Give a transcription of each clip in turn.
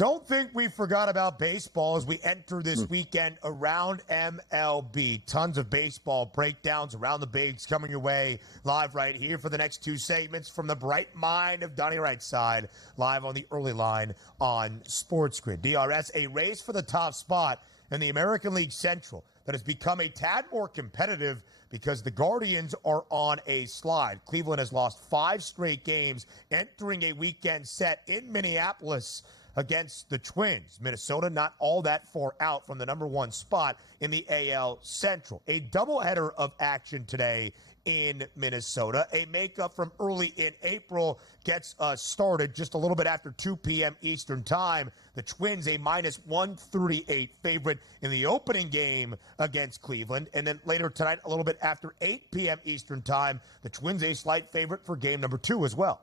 Don't think we forgot about baseball as we enter this weekend around MLB. Tons of baseball breakdowns around the bigs coming your way live right here for the next two segments from the bright mind of Donnie Rightside, live on the early line on SportsGrid. DRS, a race for the top spot in the American League Central that has become a tad more competitive because the Guardians are on a slide. Cleveland has lost 5 straight games, entering a weekend set in Minneapolis against the Twins. Minnesota not all that far out from the number 1 spot in the AL Central. A doubleheader of action today in Minnesota. A makeup from early in April gets us started just a little bit after 2 p.m. Eastern time. The Twins a minus 138 favorite in the opening game against Cleveland. And then later tonight, a little bit after 8 p.m. Eastern time, the Twins a slight favorite for game number 2 as well.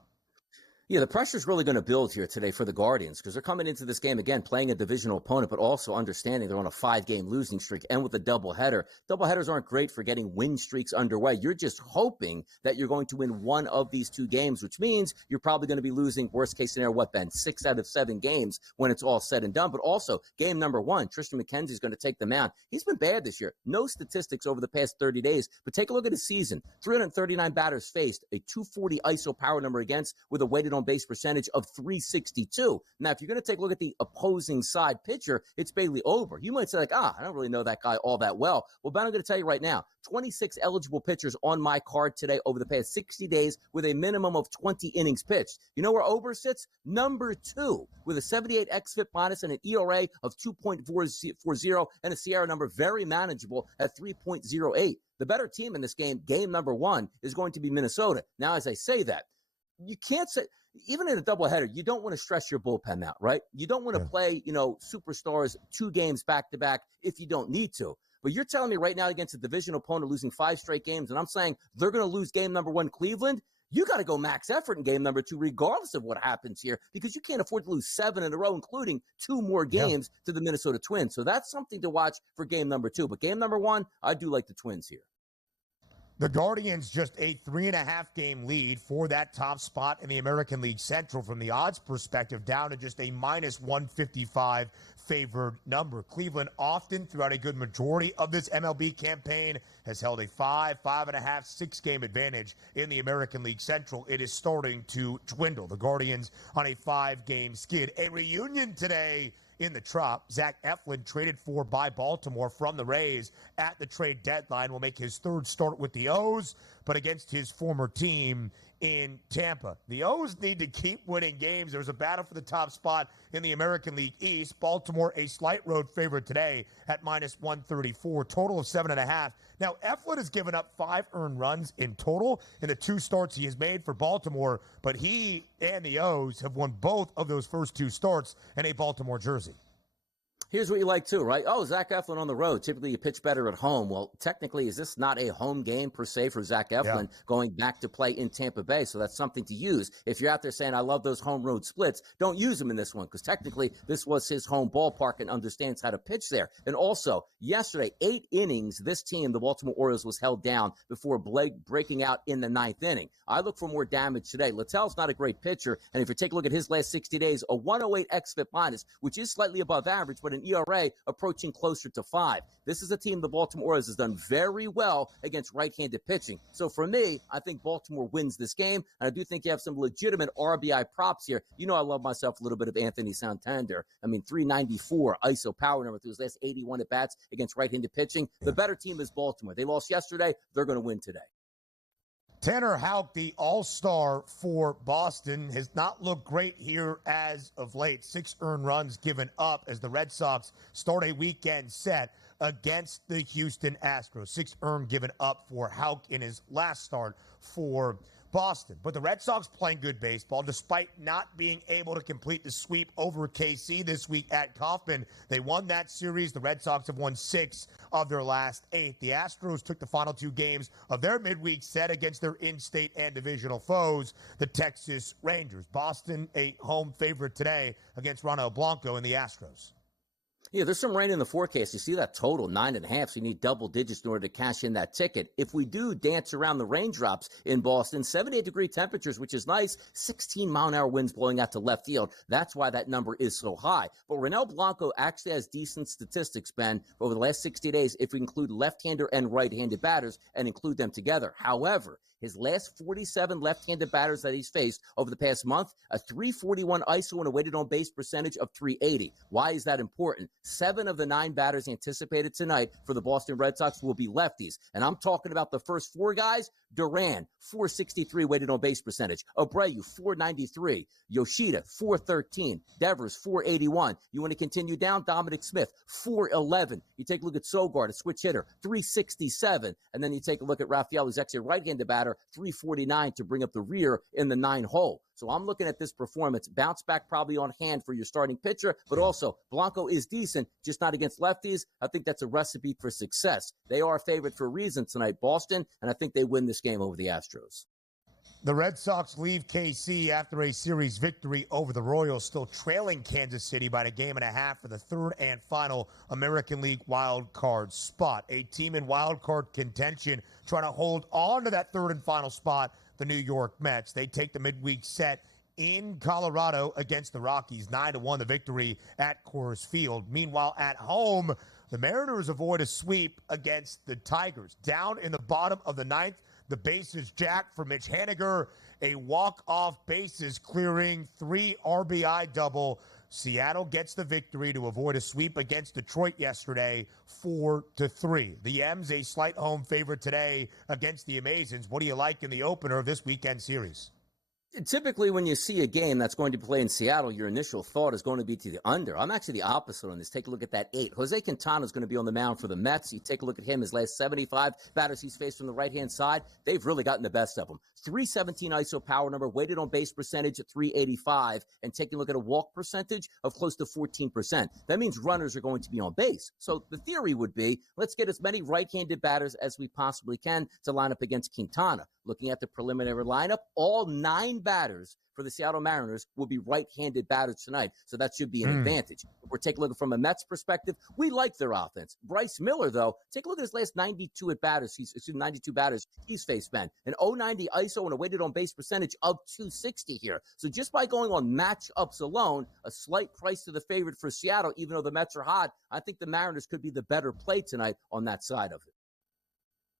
Yeah, the pressure's really going to build here today for the Guardians because they're coming into this game, again, playing a divisional opponent, but also understanding they're on a 5-game losing streak and with a doubleheader. Doubleheaders aren't great for getting win streaks underway. You're just hoping that you're going to win one of these 2 games, which means you're probably going to be losing, worst case scenario, what, Ben, 6 out of 7 games when it's all said and done. But also, game number 1, Tristan McKenzie's going to take the mound. He's been bad this year. No statistics over the past 30 days, but take a look at his season. 339 batters faced, a 240 ISO power number against with a weighted on base percentage of 362. Now, if you're going to take a look at the opposing side pitcher, it's Bailey Ober. You might say, like, I don't really know that guy all that well. Well, Ben, I'm going to tell you right now, 26 eligible pitchers on my card today over the past 60 days with a minimum of 20 innings pitched. You know where Ober sits? Number 2 with a 78 xFIP minus and an ERA of 2.40 and a Sierra number very manageable at 3.08. The better team in this game, game number 1, is going to be Minnesota. Now, as I say that, you can't say, even in a doubleheader, you don't want to stress your bullpen out, right? You don't want to play, superstars 2 games back-to-back if you don't need to. But you're telling me right now against a division opponent losing 5 straight games, and I'm saying they're going to lose game number 1, Cleveland? You got to go max effort in game number 2, regardless of what happens here, because you can't afford to lose 7 in a row, including 2 more games to the Minnesota Twins. So that's something to watch for game number 2. But game number 1, I do like the Twins here. The Guardians just a 3.5-game lead for that top spot in the American League Central from the odds perspective, down to just a minus 155 favored number. Cleveland often throughout a good majority of this MLB campaign has held a 5.5, 6-game advantage in the American League Central. It is starting to dwindle. The Guardians on a 5-game skid. A reunion today in the Trop. Zach Eflin, traded for by Baltimore from the Rays at the trade deadline, will make his 3rd start with the O's, but against his former team in Tampa. The O's need to keep winning games. There's a battle for the top spot in the American League East. Baltimore, a slight road favorite today at minus 134, total of 7.5. Now, Eflin has given up 5 earned runs in total in the 2 starts he has made for Baltimore, but he and the O's have won both of those first 2 starts in a Baltimore jersey. Here's what you like, too, right? Oh, Zach Eflin on the road. Typically, you pitch better at home. Well, technically, is this not a home game per se for Zach Eflin going back to play in Tampa Bay? So that's something to use. If you're out there saying, I love those home road splits, don't use them in this one because technically this was his home ballpark and understands how to pitch there. And also, yesterday, 8 innings, this team, the Baltimore Orioles, was held down before breaking out in the 9th inning. I look for more damage today. Littell's not a great pitcher, and if you take a look at his last 60 days, a 108 xFIP minus, which is slightly above average, but an ERA approaching closer to 5. This is a team the Baltimore Orioles has done very well against right-handed pitching. So for me, I think Baltimore wins this game, and I do think you have some legitimate RBI props here. You know I love myself a little bit of Anthony Santander. 394 ISO power number through his last 81 at-bats against right-handed pitching. The better team is Baltimore. They lost yesterday. They're going to win today. Tanner Houck, the all-star for Boston, has not looked great here as of late. 6 earned runs given up as the Red Sox start a weekend set against the Houston Astros. 6 earned given up for Houck in his last start for Boston. But the Red Sox playing good baseball despite not being able to complete the sweep over KC this week at Kauffman. They won that series. The Red Sox have won 6 of their last 8. The Astros took the final 2 games of their midweek set against their in-state and divisional foes, the Texas Rangers. Boston, a home favorite today against Ronald Blanco and the Astros. Yeah, there's some rain in the forecast. You see that total, 9.5, so you need double digits in order to cash in that ticket. If we do dance around the raindrops in Boston, 78-degree temperatures, which is nice, 16-mile-an-hour winds blowing out to left field. That's why that number is so high. But Ronel Blanco actually has decent statistics, Ben, over the last 60 days if we include left-hander and right-handed batters and include them together. However, his last 47 left-handed batters that he's faced over the past month, a 341 ISO and a weighted on base percentage of 380. Why is that important? 7 of the 9 batters anticipated tonight for the Boston Red Sox will be lefties. And I'm talking about the first 4 guys. Duran, 463 weighted on base percentage. Abreu, 493. Yoshida, 413. Devers, 481. You want to continue down? Dominic Smith, 411. You take a look at Sogard, a switch hitter, 367. And then you take a look at Rafael, who's actually a right-handed batter, 349 to bring up the rear in the 9 hole. So I'm looking at this performance. Bounce back probably on hand for your starting pitcher, but also Blanco is decent, just not against lefties. I think that's a recipe for success. They are a favorite for a reason tonight, Boston, and I think they win this game over the Astros. The Red Sox leave KC after a series victory over the Royals, still trailing Kansas City by a game and a half for the third and final American League wild card spot. A team in wild card contention trying to hold on to that third and final spot, the New York Mets. They take the midweek set in Colorado against the Rockies, 9-1 the victory at Coors Field. Meanwhile, at home, the Mariners avoid a sweep against the Tigers. Down in the bottom of the ninth, the bases jacked for Mitch Haniger, a walk-off bases clearing 3 RBI double. Seattle gets the victory to avoid a sweep against Detroit yesterday, 4-3. The M's a slight home favorite today against the Amazons. What do you like in the opener of this weekend series? Typically, when you see a game that's going to play in Seattle, your initial thought is going to be to the under. I'm actually the opposite on this. Take a look at that 8. Jose Quintana is going to be on the mound for the Mets. You take a look at him, his last 75 batters he's faced from the right-hand side. They've really gotten the best of him. 317 ISO power number, weighted on base percentage at 385, and taking a look at a walk percentage of close to 14%. That means runners are going to be on base. So the theory would be, let's get as many right-handed batters as we possibly can to line up against Quintana. Looking at the preliminary lineup, all 9 batters for the Seattle Mariners will be right-handed batters tonight, so that should be an advantage. If we're taking a look from a Mets perspective, we like their offense. Bryce Miller, though, take a look at his last 92 batters he's faced, Ben. An 090 ISO and a weighted on base percentage of 260 here. So just by going on matchups alone, a slight price to the favorite for Seattle, even though the Mets are hot, I think the Mariners could be the better play tonight on that side of it.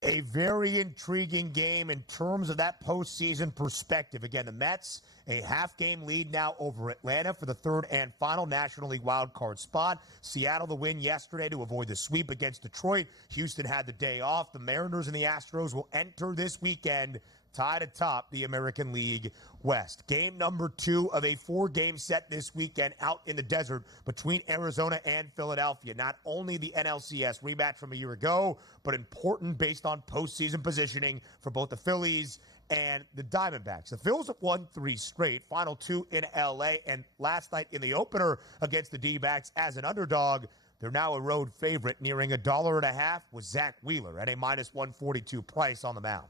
A very intriguing game in terms of that postseason perspective. Again, the Mets, a half-game lead now over Atlanta for the third and final National League wildcard spot. Seattle the win yesterday to avoid the sweep against Detroit. Houston had the day off. The Mariners and the Astros will enter this weekend tied atop the American League West. Game number 2 of a 4-game set this weekend out in the desert between Arizona and Philadelphia. Not only the NLCS rematch from a year ago, but important based on postseason positioning for both the Phillies and the Diamondbacks. The Phils have won 3 straight, final 2 in L.A., and last night in the opener against the D-backs as an underdog. They're now a road favorite, nearing $1.50 with Zach Wheeler at a minus 142 price on the mound.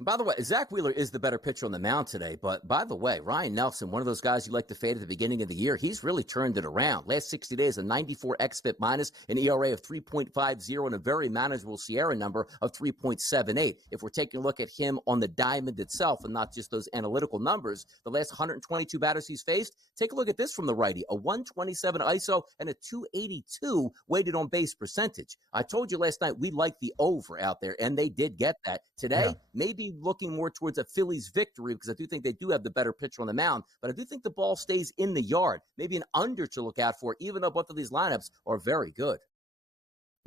By the way, Zach Wheeler is the better pitcher on the mound today. But by the way, Ryan Nelson, one of those guys you like to fade at the beginning of the year, he's really turned it around. Last 60 days, a 94 xFIP minus, an ERA of 3.50, and a very manageable Sierra number of 3.78. If we're taking a look at him on the diamond itself and not just those analytical numbers, the last 122 batters he's faced, take a look at this from the righty, a 127 ISO and a 282 weighted on base percentage. I told you last night we liked the over out there, and they did get that. Today, maybe looking more towards a Phillies victory because I do think they do have the better pitcher on the mound, but I do think the ball stays in the yard. Maybe an under to look out for, even though both of these lineups are very good.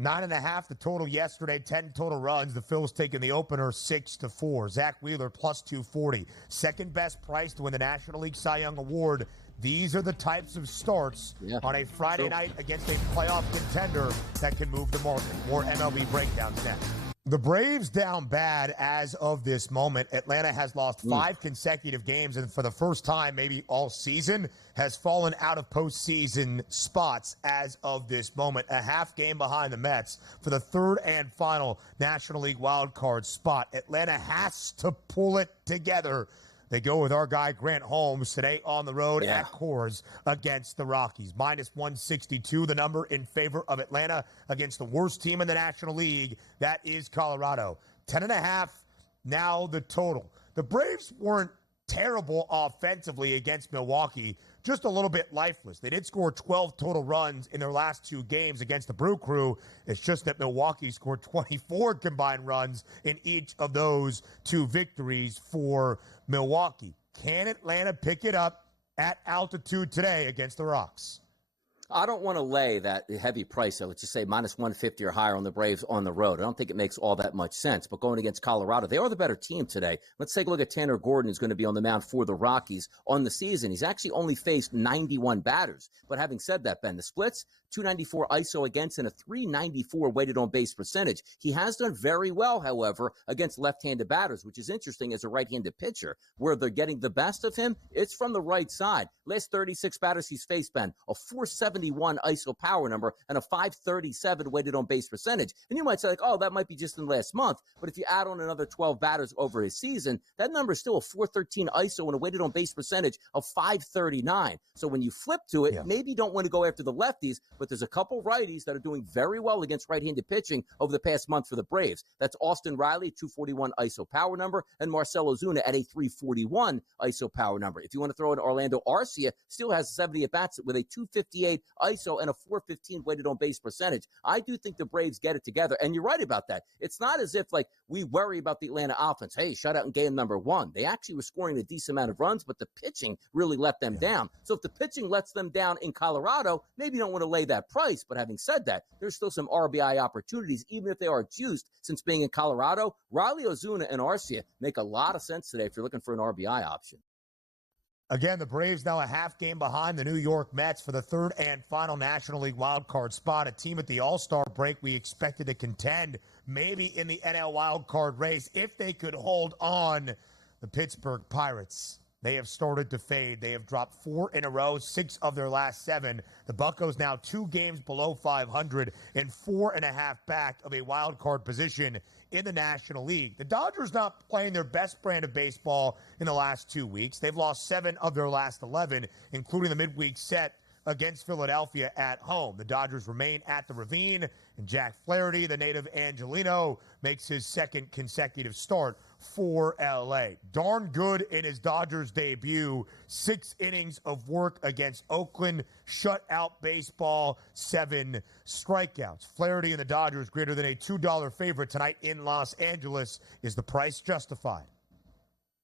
9.5 the total yesterday, 10 total runs. The Phils taking the opener 6-4. Zach Wheeler plus 240. Second best price to win the National League Cy Young Award. These are the types of starts on a Friday night against a playoff contender that can move the market. More MLB breakdowns next. The Braves down bad as of this moment. Atlanta has lost 5 consecutive games, and for the first time, maybe all season, has fallen out of postseason spots as of this moment. A half game behind the Mets for the third and final National League wildcard spot. Atlanta has to pull it together They go with our guy Grant Holmes today on the road Yeah. at Coors against the Rockies. -162, the number in favor of Atlanta against the worst team in the National League. That is Colorado. 10.5 now the total. The Braves weren't terrible offensively against Milwaukee, just a little bit lifeless. They did score 12 total runs in their last 2 games against the Brew Crew. It's just that Milwaukee scored 24 combined runs in each of those 2 victories for Milwaukee. Can Atlanta pick it up at altitude today against the Rocks? I don't want to lay that heavy price, so let's just say -150 or higher on the Braves on the road. I don't think it makes all that much sense. But going against Colorado, they are the better team today. Let's take a look at Tanner Gordon, who's going to be on the mound for the Rockies on the season. He's actually only faced 91 batters. But having said that, Ben, the splits, 294 ISO against and a 394 weighted on base percentage. He has done very well, however, against left-handed batters, which is interesting as a right-handed pitcher. Where they're getting the best of him, it's from the right side. Last 36 batters he's faced, Ben, a 471 ISO power number and a 537 weighted on base percentage. And you might say, like, oh, that might be just in the last month. But if you add on another 12 batters over his season, that number is still a 413 ISO and a weighted on base percentage of 539. So when you flip to it, maybe you don't want to go after the lefties, but there's a couple righties that are doing very well against right-handed pitching over the past month for the Braves. That's Austin Riley, 241 ISO power number, and Marcell Ozuna at a 341 ISO power number. If you want to throw in Orlando Arcia, still has 70 at-bats with a 258 ISO and a 415 weighted on base percentage. I do think the Braves get it together, and you're right about that. It's not as if, like, we worry about the Atlanta offense. Hey, shutout in game number 1. They actually were scoring a decent amount of runs, but the pitching really let them down. So if the pitching lets them down in Colorado, maybe you don't want to lay that price. But having said that, there's still some RBI opportunities, even if they are juiced, since being in Colorado. Riley, Ozuna, and Arcia make a lot of sense today if you're looking for an RBI option. Again, the Braves now a half game behind the New York Mets for the 3rd and final National League wildcard spot. A team at the All-Star break we expected to contend maybe in the NL wildcard race if they could hold on. The Pittsburgh Pirates, they have started to fade. They have dropped 4 in a row, 6 of their last 7. The Buccos now 2 games below 500 and 4.5 back of a wild card position in the National League. The Dodgers not playing their best brand of baseball in the last 2 weeks. They've lost 7 of their last 11, including the midweek set against Philadelphia at home. The Dodgers remain at the Ravine, and Jack Flaherty, the native Angelino, makes his 2nd consecutive start for L.A. Darn good in his Dodgers debut. 6 innings of work against Oakland, shutout baseball, 7 strikeouts. Flaherty and the Dodgers greater than a $2 favorite tonight in Los Angeles. Is the price justified?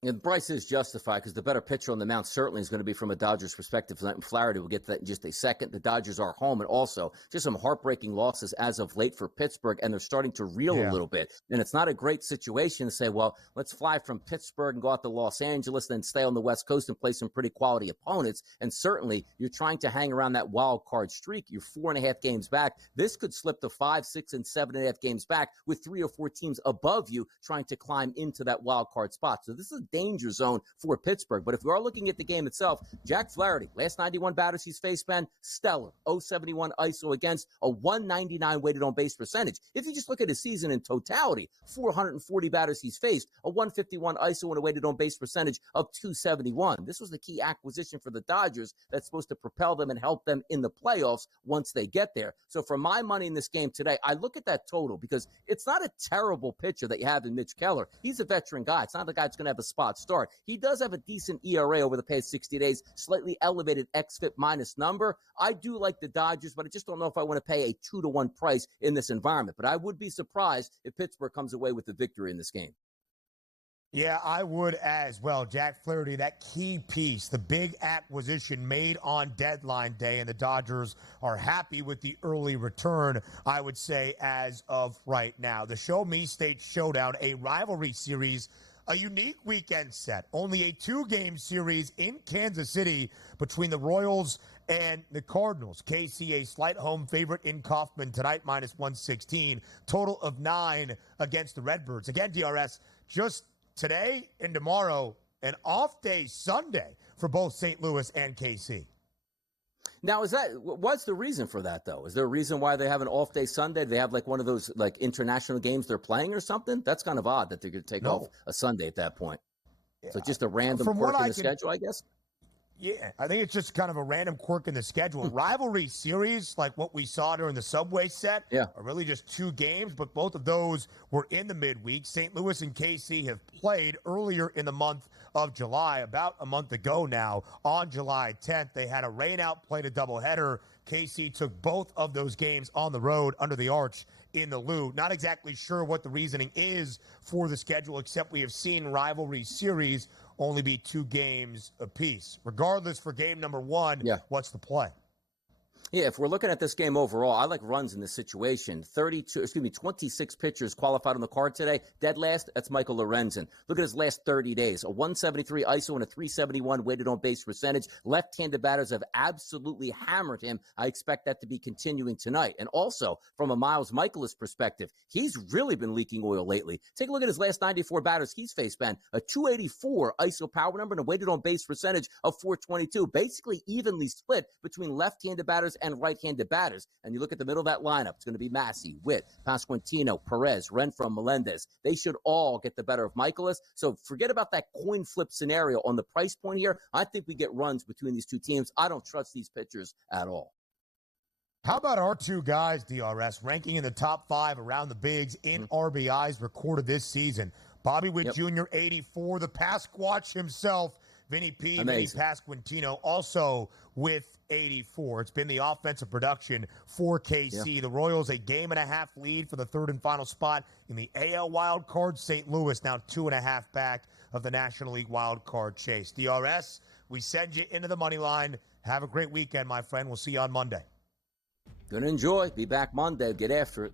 The price is justified because the better pitcher on the mound certainly is going to be from a Dodgers perspective. Flaherty will get to that in just a second. The Dodgers are home, and also just some heartbreaking losses as of late for Pittsburgh, and they're starting to reel a little bit. And it's not a great situation to say, well, let's fly from Pittsburgh and go out to Los Angeles, then stay on the West Coast and play some pretty quality opponents. And certainly you're trying to hang around that wild card streak. You're 4.5 games back. This could slip to 5, 6, and 7.5 games back with 3 or 4 teams above you trying to climb into that wild card spot. So this is a danger zone for Pittsburgh. But if we are looking at the game itself, Jack Flaherty, last 91 batters he's faced, Ben, stellar. 071 ISO against, a 199 weighted on base percentage. If you just look at his season in totality, 440 batters he's faced, a 151 ISO and a weighted on base percentage of 271. This was the key acquisition for the Dodgers that's supposed to propel them and help them in the playoffs once they get there. So for my money in this game today, I look at that total because it's not a terrible pitcher that you have in Mitch Keller. He's a veteran guy. It's not the guy that's going to have a spot start. He does have a decent ERA over the past 60 days, slightly elevated xFIP minus number. I do like the Dodgers, but I just don't know if I want to pay a 2-to-1 price in this environment. But I would be surprised if Pittsburgh comes away with the victory in this game. Yeah, I would as well. Jack Flaherty, that key piece, the big acquisition made on deadline day, and the Dodgers are happy with the early return, I would say, as of right now. The Show Me State Showdown, a rivalry series, a unique weekend set. Only a 2-game series in Kansas City between the Royals and the Cardinals. KC a slight home favorite in Kauffman tonight, -116. Total of 9 against the Redbirds. Again, DRS, just today and tomorrow, an off day Sunday for both St. Louis and KC. Now, what's the reason for that, though? Is there a reason why they have an off day Sunday? Do they have like one of those like international games they're playing or something? That's kind of odd that they're going to take off a Sunday at that point. So just a random From what quirk in I the can, schedule, I guess? yeah, I think it's just kind of a random quirk in the schedule. Rivalry series, like what we saw during the Subway set, Yeah. are really just 2 games, but both of those were in the midweek. St. Louis and KC have played earlier in the month of July, about a month ago now. On July 10th, they had a rainout, played a doubleheader. KC took both of those games on the road under the arch in the Lou. Not exactly sure what the reasoning is for the schedule, except we have seen rivalry series only be 2 games apiece. Regardless, for game number 1, what's the play? Yeah, if we're looking at this game overall, I like runs in this situation. 26 pitchers qualified on the card today. Dead last, that's Michael Lorenzen. Look at his last 30 days. A 173 ISO and a 371 weighted on base percentage. Left-handed batters have absolutely hammered him. I expect that to be continuing tonight. And also, from a Miles Michaelis perspective, he's really been leaking oil lately. Take a look at his last 94 batters he's faced, Ben. A 284 ISO power number and a weighted on base percentage of 422. Basically evenly split between left-handed batters and right-handed batters. And you look at the middle of that lineup, it's going to be Massey, Witt, Pasquantino, Perez, Renfroe, Melendez. They should all get the better of Michaelis. So forget about that coin flip scenario on the price point here. I think we get runs between these two teams. I don't trust these pitchers at all. How about our 2 guys, DRS, ranking in the top 5 around the bigs in RBIs recorded this season? Bobby Witt Jr., 84, the Pasquatch himself, Vinny P, Vinny Pasquantino, also with 84. It's been the offensive production for KC. Yeah. The Royals, a 1.5 game lead for the 3rd and final spot in the AL wild card. St. Louis now 2.5 back of the National League wild card chase. DRS, we send you into the money line. Have a great weekend, my friend. We'll see you on Monday. Gonna enjoy. Be back Monday. Get after it.